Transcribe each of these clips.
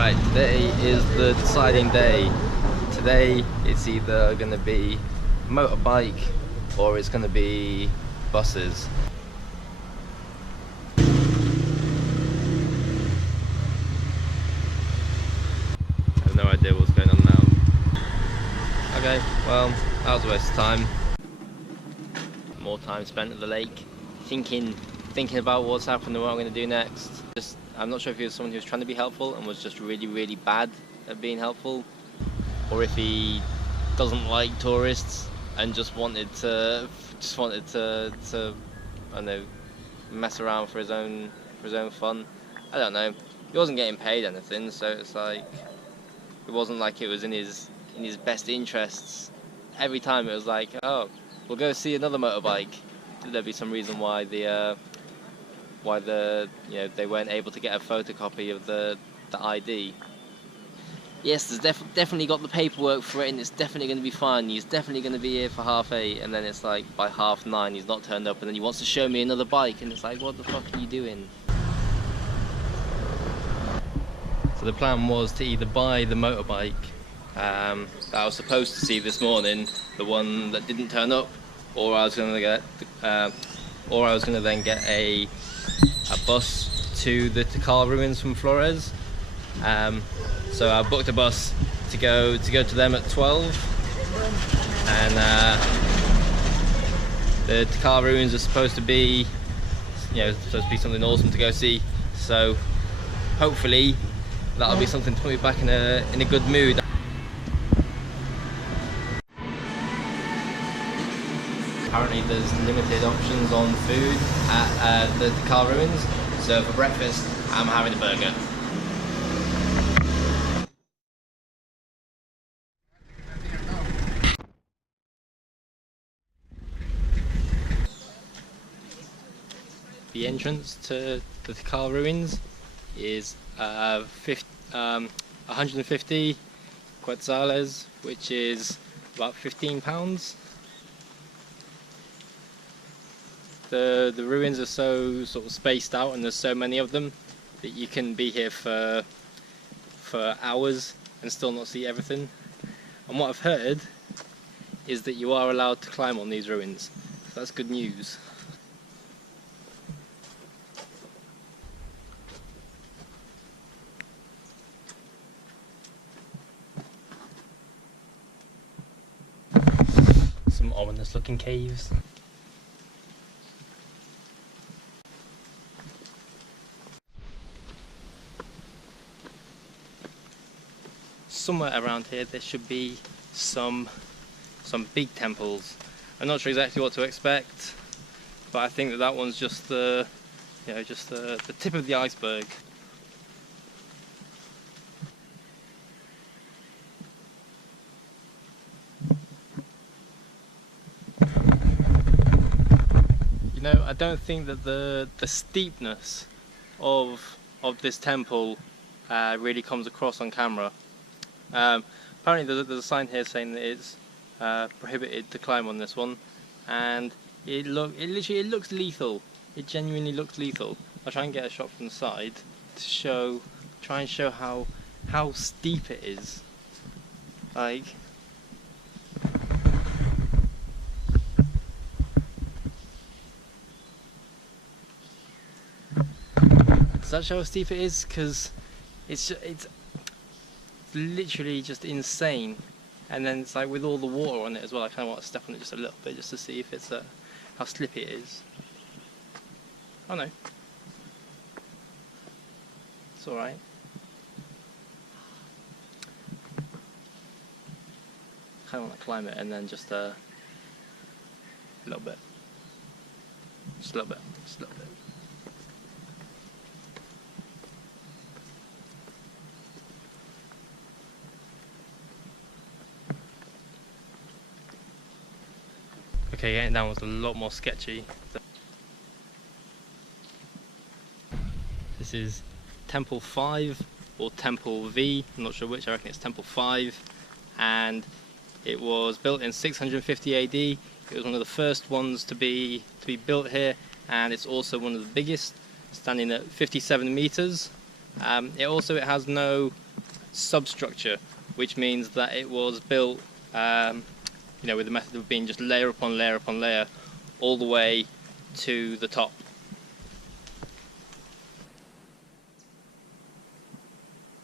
Alright, today is the deciding day. Today it's either going to be motorbike or it's going to be buses. I have no idea what's going on now. Okay, well, that was a waste of time. More time spent at the lake, thinking about what's happened and what I'm going to do next. I'm not sure if he was someone who was trying to be helpful and was just really bad at being helpful, or if he doesn't like tourists and just wanted to I don't know, mess around for his own fun. I don't know. He wasn't getting paid anything, so it's like it wasn't like it was in his best interests. Every time it was like, oh, we'll go see another motorbike. There'd be some reason why they weren't able to get a photocopy of the ID. Yes, there's definitely got the paperwork for it, and it's definitely going to be fine. He's definitely going to be here for 8:30, and then it's like by 9:30 he's not turned up, and then he wants to show me another bike, and it's like, what the fuck are you doing? So the plan was to either buy the motorbike that I was supposed to see this morning, the one that didn't turn up, or I was going to then get a bus to the Tikal ruins from Flores. So I booked a bus to go to them at 12, and the Tikal ruins are supposed to be, something awesome to go see. So hopefully that'll be something to put me back in a good mood. Apparently there's limited options on food at the Tikal ruins, so for breakfast I'm having a burger. The entrance to the Tikal ruins is 150 quetzales, which is about £15. The ruins are so sort of spaced out, and there's so many of them that you can be here for hours and still not see everything. And what I've heard is that you are allowed to climb on these ruins, so that's good news. Some ominous looking caves. Somewhere around here there should be some big temples. I'm not sure exactly what to expect, but I think that one's just the tip of the iceberg. I don't think that the steepness of this temple really comes across on camera. Apparently there's a sign here saying that it's prohibited to climb on this one, and it looks lethal. It genuinely looks lethal. I'll try and get a shot from the side to try and show how steep it is. Like, does that show how steep it is? Because it's literally just insane. And then it's like with all the water on it as well, I kind of want to step on it just a little bit just to see if it's how slippy it is. Oh no, it's alright. I kind of want to climb it and then just a little bit, just a little bit, just a little bit. Okay, getting down was a lot more sketchy. This is Temple 5 or Temple V, I'm not sure which, I reckon it's Temple 5, and it was built in 650 AD. It was one of the first ones to be built here, and it's also one of the biggest, standing at 57 meters. It has no substructure, which means that it was built you know, with the method of being just layer upon layer upon layer all the way to the top.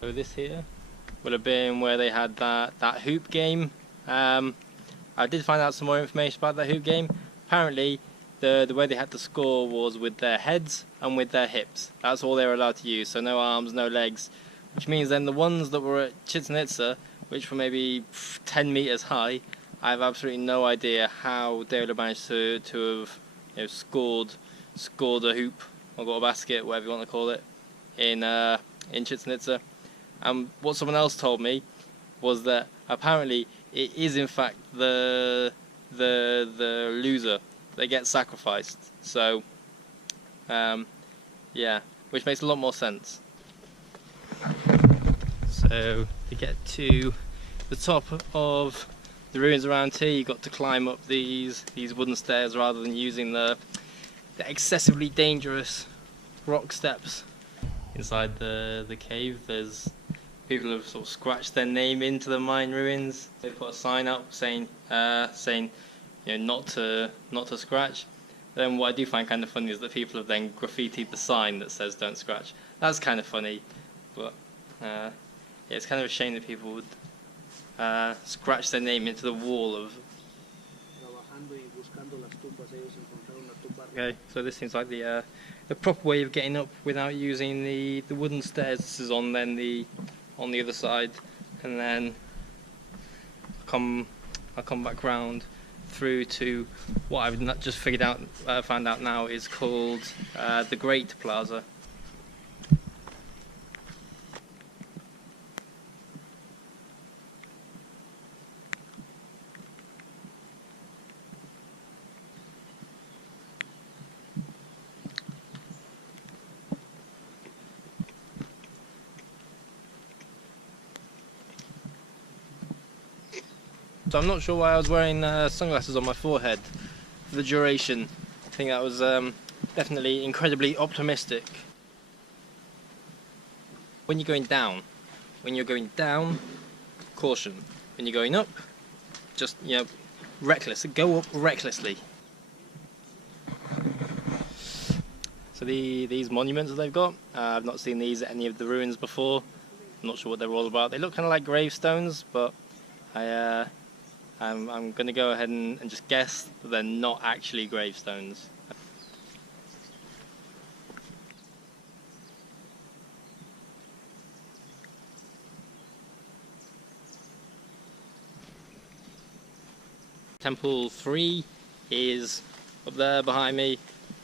So this here would have been where they had that hoop game. I did find out some more information about that hoop game. Apparently the way they had to score was with their heads and with their hips. That's all they were allowed to use, so no arms, no legs, which means then the ones that were at Chichen Itza, which were maybe 10 meters high, I have absolutely no idea how they would have managed to have, you know, scored a hoop or got a basket, whatever you want to call it, in Chichen Itza. And what someone else told me was that apparently it is in fact the loser that gets sacrificed. So yeah, which makes a lot more sense. So to get to the top of the ruins around here, you've got to climb up these wooden stairs rather than using the excessively dangerous rock steps. Inside the cave, there's people have sort of scratched their name into the mine ruins. They put a sign up saying you know, not to scratch. Then what I do find kind of funny is that people have then graffitied the sign that says don't scratch. That's kind of funny, but yeah, it's kind of a shame that people would scratch their name into the wall of. Okay, so this seems like the proper way of getting up without using the wooden stairs. This is on the other side, and then I'll come back round through to what I've not just found out now is called the Great Plaza. So I'm not sure why I was wearing sunglasses on my forehead for the duration. I think that was definitely incredibly optimistic. When you're going down, caution. When you're going up, just, you know, reckless. Go up recklessly. So these monuments that they've got, I've not seen these at any of the ruins before. I'm not sure what they're all about. They look kind of like gravestones, but I'm going to go ahead and just guess that they're not actually gravestones. Temple 3 is up there behind me,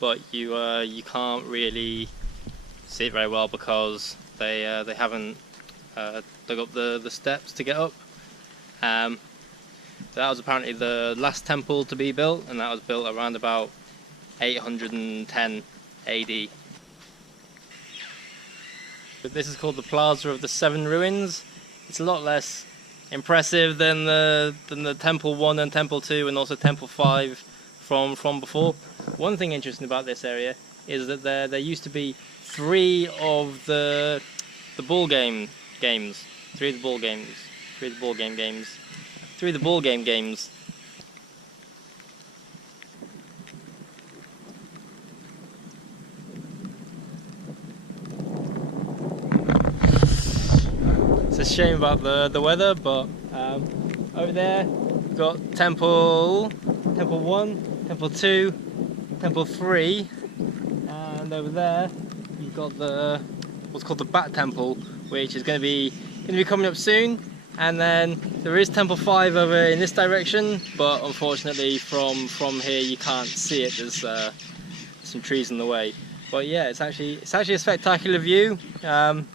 but you can't really see it very well because they haven't dug up the steps to get up. So that was apparently the last temple to be built, and that was built around about 810 AD. But this is called the Plaza of the Seven Ruins. It's a lot less impressive than the Temple 1 and Temple 2 and also Temple 5 from before. One thing interesting about this area is that there used to be three of the ball game games. It's a shame about the weather, but over there we've got Temple 1, Temple 2, Temple 3, and over there you've got what's called the Bat Temple, which is going to be coming up soon. And then there is Temple 5 over in this direction, but unfortunately from here you can't see it. There's some trees in the way. But yeah, it's actually a spectacular view. It'd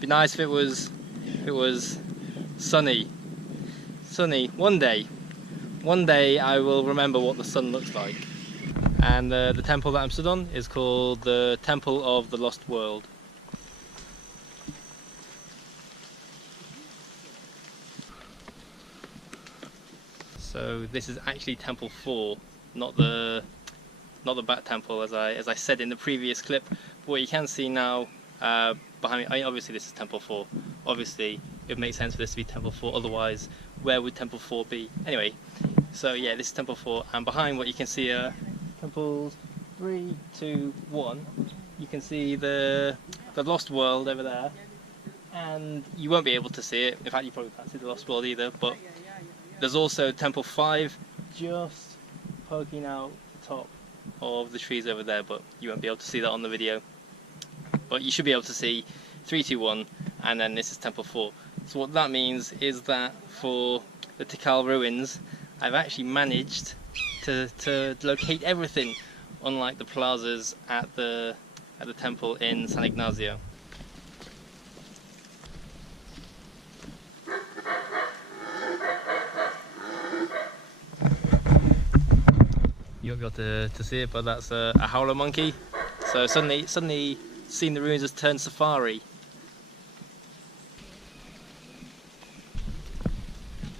be nice if it was sunny. One day I will remember what the sun looks like. And the temple that I'm stood on is called the Temple of the Lost World. So this is actually Temple 4, not the Bat Temple as I said in the previous clip. But what you can see now behind me, I mean, obviously this is Temple 4. Obviously it would make sense for this to be Temple 4, otherwise where would Temple 4 be? Anyway, so yeah, this is Temple 4, and behind what you can see are Temples 3, 2, 1. You can see the Lost World over there, and you won't be able to see it. In fact, you probably can't see the Lost World either, but there's also Temple 5 just poking out the top of the trees over there, but you won't be able to see that on the video. But you should be able to see 3, 2, 1, and then this is Temple 4. So what that means is that for the Tikal ruins, I've actually managed to locate everything, unlike the plazas at the temple in San Ignacio. You won't be able to see it, but that's a howler monkey. So suddenly seeing the ruins has turned safari.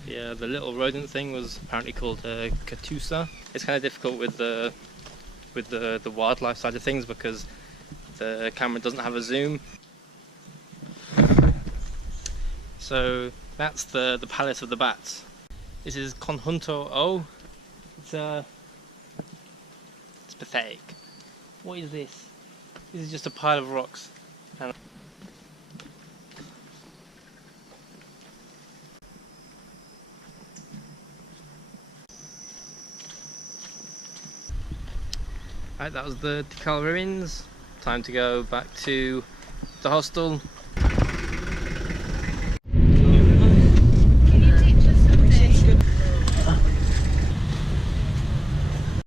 Yeah, the little rodent thing was apparently called Katusa. It's kind of difficult with the wildlife side of things because the camera doesn't have a zoom. So that's the Palace of the Bats. This is Conjunto O. It's pathetic. What is this? This is just a pile of rocks. Right, that was the Tikal ruins. Time to go back to the hostel